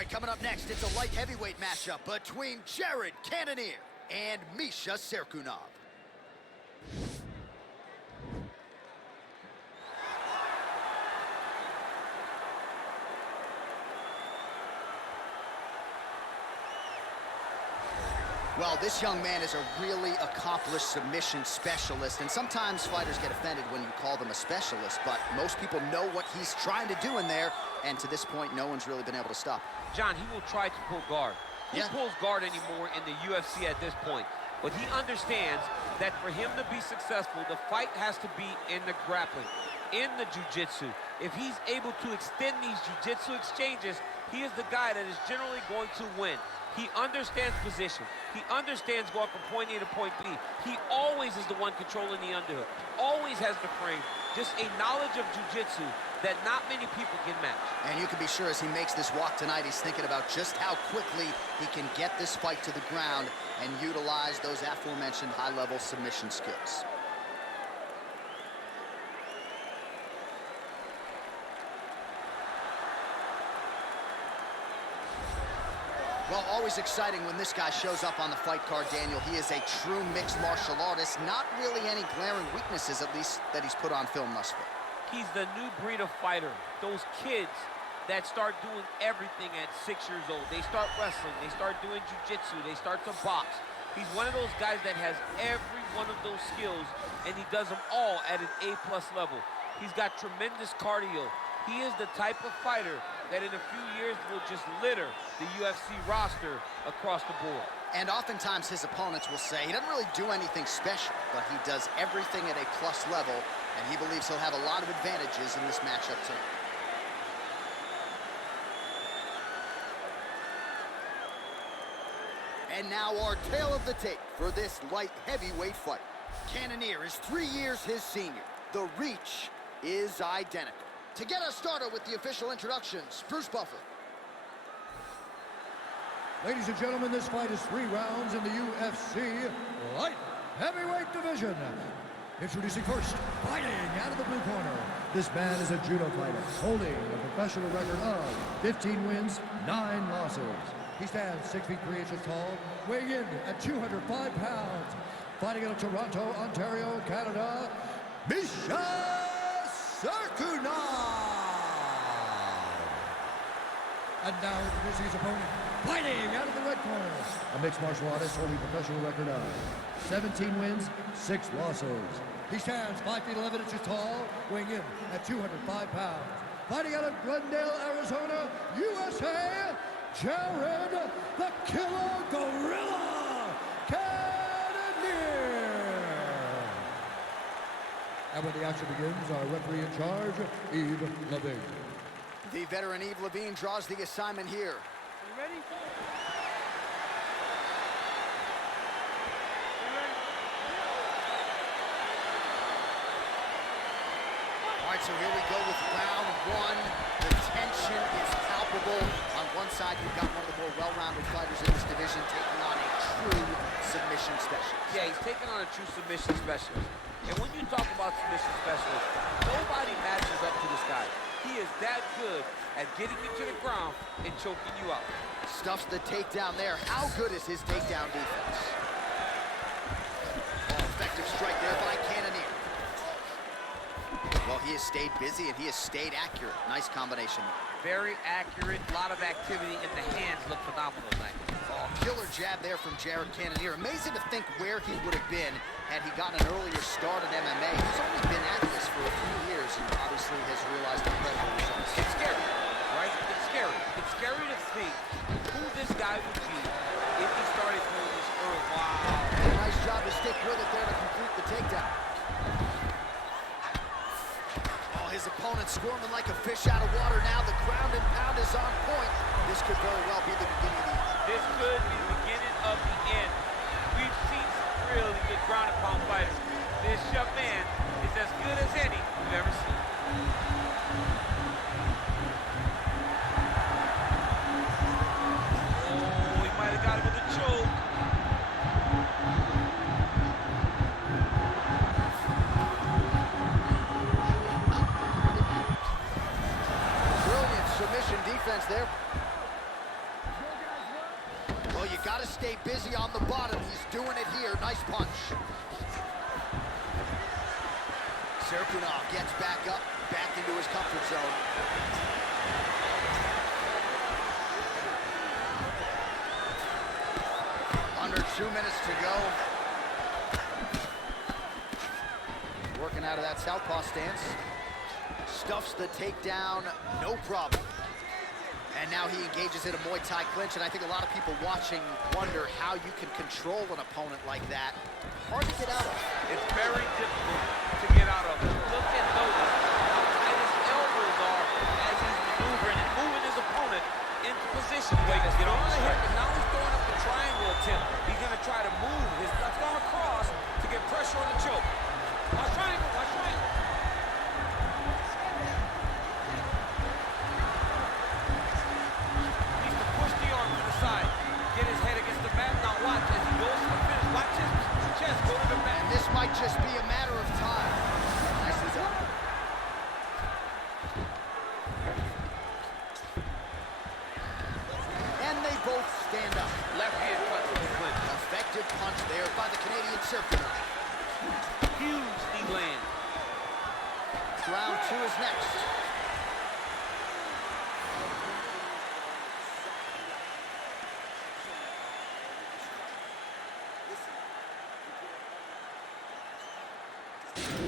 right, coming up next, it's a light heavyweight matchup between Cannonier and Misha Cirkunov. Well, this young man is a really accomplished submission specialist, and sometimes fighters get offended when you call them a specialist, but most people know what he's trying to do in there, and to this point, no one's really been able to stop him. John, he will try to pull guard. He pulls guard anymore in the UFC at this point, but he understands that for him to be successful, the fight has to be in the grappling, in the jiu-jitsu. If he's able to extend these jiu-jitsu exchanges, he is the guy that is generally going to win. He understands position. He understands going from point A to point B. He always is the one controlling the underhook. Always has the frame. Just a knowledge of jiu-jitsu that not many people can match. And you can be sure as he makes this walk tonight, he's thinking about just how quickly he can get this fight to the ground and utilize those aforementioned high-level submission skills. Well, always exciting when this guy shows up on the fight card, Daniel. He is a true mixed martial artist. Not really any glaring weaknesses, at least, that he's put on film thus far. He's the new breed of fighter. Those kids that start doing everything at 6 years old. They start wrestling. They start doing jiu-jitsu. They start to box. He's one of those guys that has every one of those skills, and he does them all at an A+ level. He's got tremendous cardio. He is the type of fighter that in a few years will just litter the UFC roster across the board. And oftentimes his opponents will say he doesn't really do anything special, but he does everything at a plus level, and he believes he'll have a lot of advantages in this matchup tonight. And now our tale of the tape for this light heavyweight fight. Cannonier is 3 years his senior. The reach is identical. To get us started with the official introductions, Bruce Buffer. Ladies and gentlemen, this fight is 3 rounds in the UFC light heavyweight division. Introducing first, fighting out of the blue corner. This man is a judo fighter, holding a professional record of 15 wins, 9 losses. He stands 6 feet 3 inches tall, weighing in at 205 pounds. Fighting out of Toronto, Ontario, Canada, Misha Cirkunov! And now introducing his opponent, fighting out of the red corner. A mixed martial artist holding a professional record of 17 wins, 6 losses. He stands 5 feet 11 inches tall, weighing in at 205 pounds. Fighting out of Glendale, Arizona, USA, Jared the Killer Gorilla Cannonier! And when the action begins, our referee in charge, Yves Levine. The veteran Yves Levine draws the assignment here. You ready? All right, so here we go with round 1. The tension is palpable. On one side, you've got one of the more well-rounded fighters in this division taking on a true submission specialist. Yeah, he's taking on a true submission specialist. And when you talk about submission specialist, nobody matches up to this guy. He is that good at getting you to the ground and choking you out. Stuffs the takedown there. How good is his takedown defense? Oh, effective strike there by Cannonier. Well, he has stayed busy and he has stayed accurate. Nice combination. Very accurate, a lot of activity, and the hands look phenomenal tonight. Oh, killer jab there from Jared Cannonier. Amazing to think where he would have been had he gotten an earlier start in MMA. He's only been at this for a few years and obviously has realized incredible results. It's scary, right? It's scary. It's scary to think who this guy would be if he started doing this early. Wow. Nice job to stick with it there to complete the takedown. Oh, his opponent squirming like a fish out of water now. The ground and pound is on point. This could very well be the beginning of the end. This could be the beginning of the end. We've seen some really good ground and pound fighters. This young man is as good as any we've ever seen. Oh, he might have got him with a choke. Brilliant submission defense there. got to stay busy on the bottom. He's doing it here. Nice punch. Cirkunov gets back up, back into his comfort zone. Under 2 minutes to go. Working out of that southpaw stance. Stuffs the takedown, no problem. And now he engages in a Muay Thai clinch, and I think a lot of people watching wonder how you can control an opponent like that. Hard to get out of. It's very difficult to get out of. Look at those, how tight his elbows are as he's maneuvering and moving his opponent into position. Wait, get on the hip, and now he's throwing up the triangle attempt. He's going to try to move his left arm across to get pressure on the choke. Watch triangle, watch triangle. Needs to push the arm to the side. Get his head against the mat. Now watch as he goes to the finish. Watch his chest go to the mat. And this might just be a matter of time. Nicely done. And they both stand up. Left hand punch with the clinch. Effective punch there by the Canadian Cirkunov. Huge knee land. Round 2 is next.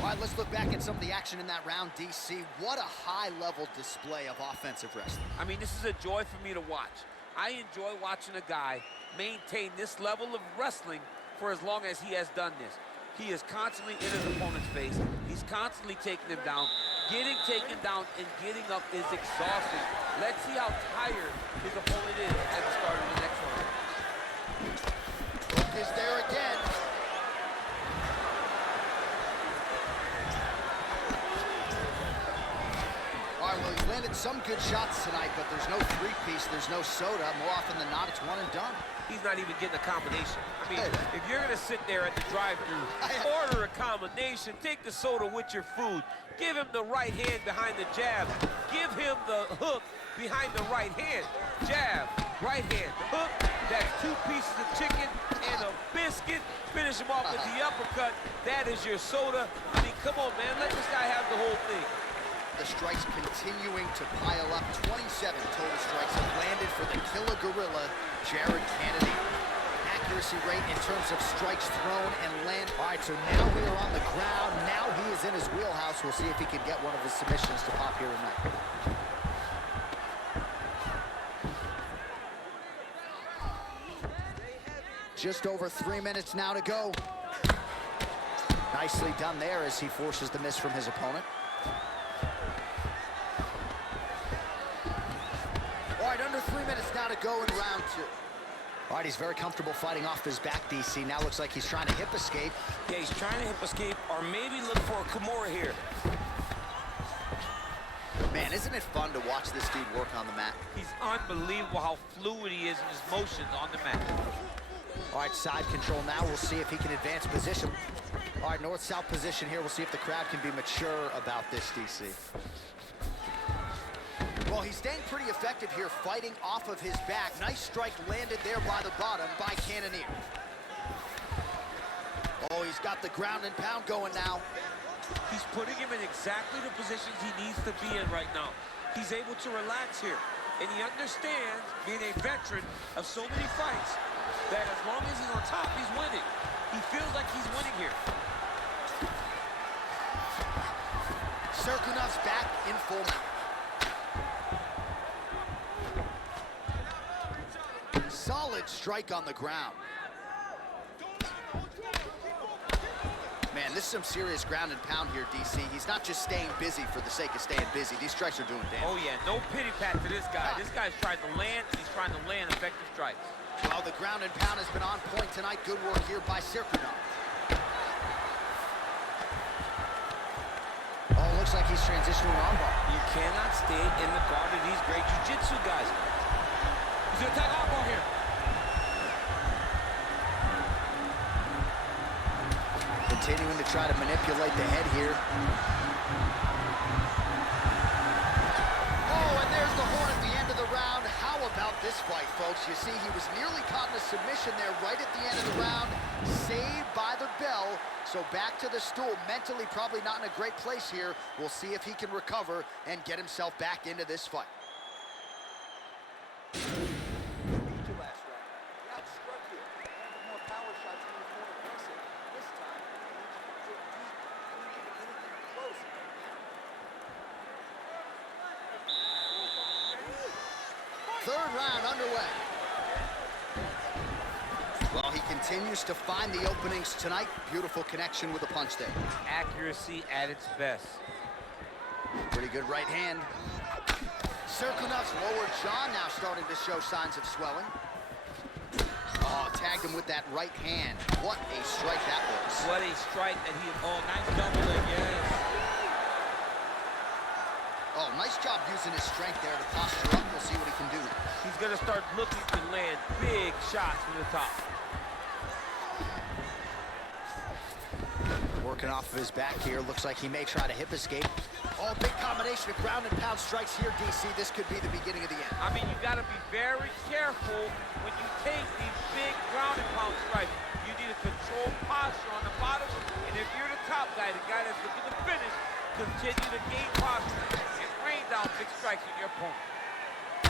All right, let's look back at some of the action in that round, DC. What a high-level display of offensive wrestling. I mean, this is a joy for me to watch. I enjoy watching a guy maintain this level of wrestling for as long as he has done this. He is constantly in his opponent's face. He's constantly taking him down. Getting taken down and getting up is exhausting. Let's see how tired his opponent is at the start of the next round. Hook is there again. All right, well, he's landed some good shots tonight, but there's no three-piece, there's no soda. More often than not, it's one and done. He's not even getting a combination. I mean, if you're gonna sit there at the drive-thru, order a combination, take the soda with your food, give him the right hand behind the jab, give him the hook behind the right hand, jab, right hand, hook, that's 2 pieces of chicken and a biscuit, finish him off with the uppercut, that is your soda. I mean, come on, man, let this guy have the whole thing. The strikes continuing to pile up. 27 total strikes have landed for the Killer Gorilla, Jared Cannonier. Accuracy rate in terms of strikes thrown and land. All right, so now we are on the ground. Now he is in his wheelhouse. We'll see if he can get one of his submissions to pop here tonight. Just over 3 minutes now to go. Nicely done there as he forces the miss from his opponent. All right, under 3 minutes now to go in round 2. All right, he's very comfortable fighting off his back, DC. Now looks like he's trying to hip escape. Yeah, he's trying to hip escape or maybe look for a Kimura here. Man, isn't it fun to watch this dude work on the mat? He's unbelievable how fluid he is in his motions on the mat. All right, side control now. We'll see if he can advance position. All right, north-south position here. We'll see if the crowd can be mature about this, DC. Well, he's staying pretty effective here, fighting off of his back. Nice strike landed there by the bottom by Cannonier. Oh, he's got the ground and pound going now. He's putting him in exactly the positions he needs to be in right now. He's able to relax here. And he understands, being a veteran of so many fights, that as long as he's on top, he's winning. He feels like he's winning here. Cirkunov's back in full mount. Solid strike on the ground. Man, this is some serious ground and pound here, DC. He's not just staying busy for the sake of staying busy. These strikes are doing damage. Oh, yeah, no pity pat to this guy. This guy's trying to land, and he's trying to land effective strikes. Well, the ground and pound has been on point tonight. Good work here by Cirkunov. Oh, looks like he's transitioning an armbar. You cannot stay in the guard of these great jiu-jitsu guys. He's gonna attack armbar here. Continuing to try to manipulate the head here. Oh, and there's the horn at the end of the round. How about about this fight, folks. You see, he was nearly caught in a submission there right at the end of the round. Saved by the bell. So back to the stool. Mentally, probably not in a great place here. We'll see if he can recover and get himself back into this fight. Third round underway. Well, he continues to find the openings tonight. Beautiful connection with the punch there. Accuracy at its best. Pretty good right hand. Cirkunov's lower jaw now starting to show signs of swelling. Oh, tagged him with that right hand. What a strike that was. What a strike that he... Oh, nice double leg, yes. Oh, nice job using his strength there to posture up. We'll see what he can do. He's going to start looking to land big shots from the top. Working off of his back here. Looks like he may try to hip escape. Oh, big combination of ground and pound strikes here, DC. This could be the beginning of the end. I mean, you got to be very careful when you take these big ground and pound strikes. You need a controlled posture on the bottom. And if you're the top guy, the guy that's looking to finish, continue to gain posture and rain down big strikes on your opponent.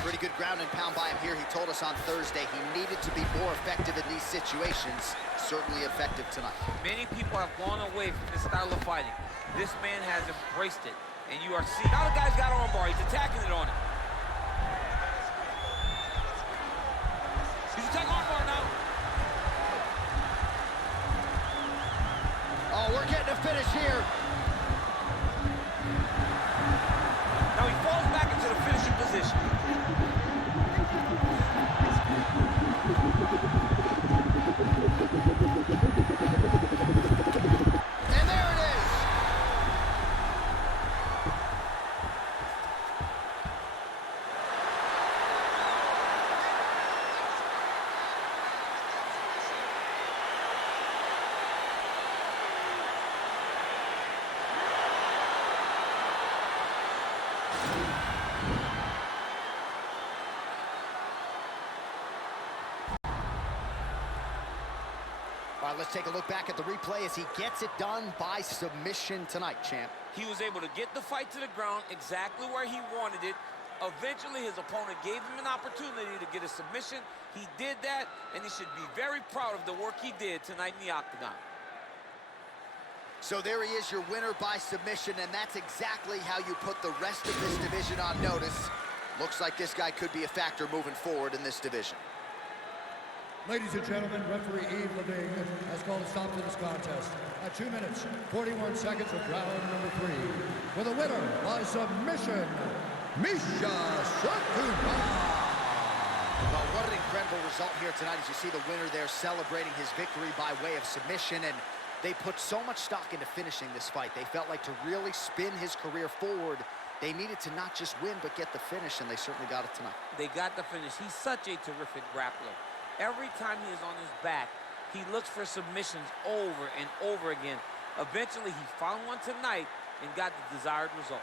Pretty good ground and pound by him here. He told us on Thursday he needed to be more effective in these situations. Certainly effective tonight. Many people have gone away from this style of fighting. This man has embraced it, and you are seeing. Now the guy's got arm bar. He's attacking it on it. He's attacking arm bar now. Oh, we're getting a finish here. Now he falls back into the finishing position. And there it is. All right, let's take a look back at the replay as he gets it done by submission tonight, champ. He was able to get the fight to the ground exactly where he wanted it. Eventually, his opponent gave him an opportunity to get a submission. He did that, and he should be very proud of the work he did tonight in the octagon. So there he is, your winner by submission, and that's exactly how you put the rest of this division on notice. Looks like this guy could be a factor moving forward in this division. Ladies and gentlemen, referee Yves Levine has called a stop to this contest at 2 minutes, 41 seconds of round number 3. For the winner by submission, Misha Cirkunov. Well, what an incredible result here tonight as you see the winner there celebrating his victory by way of submission, and they put so much stock into finishing this fight. They felt like to really spin his career forward, they needed to not just win, but get the finish, and they certainly got it tonight. They got the finish. He's such a terrific grappler. Every time he is on his back, he looks for submissions over and over again. Eventually, he found one tonight and got the desired result.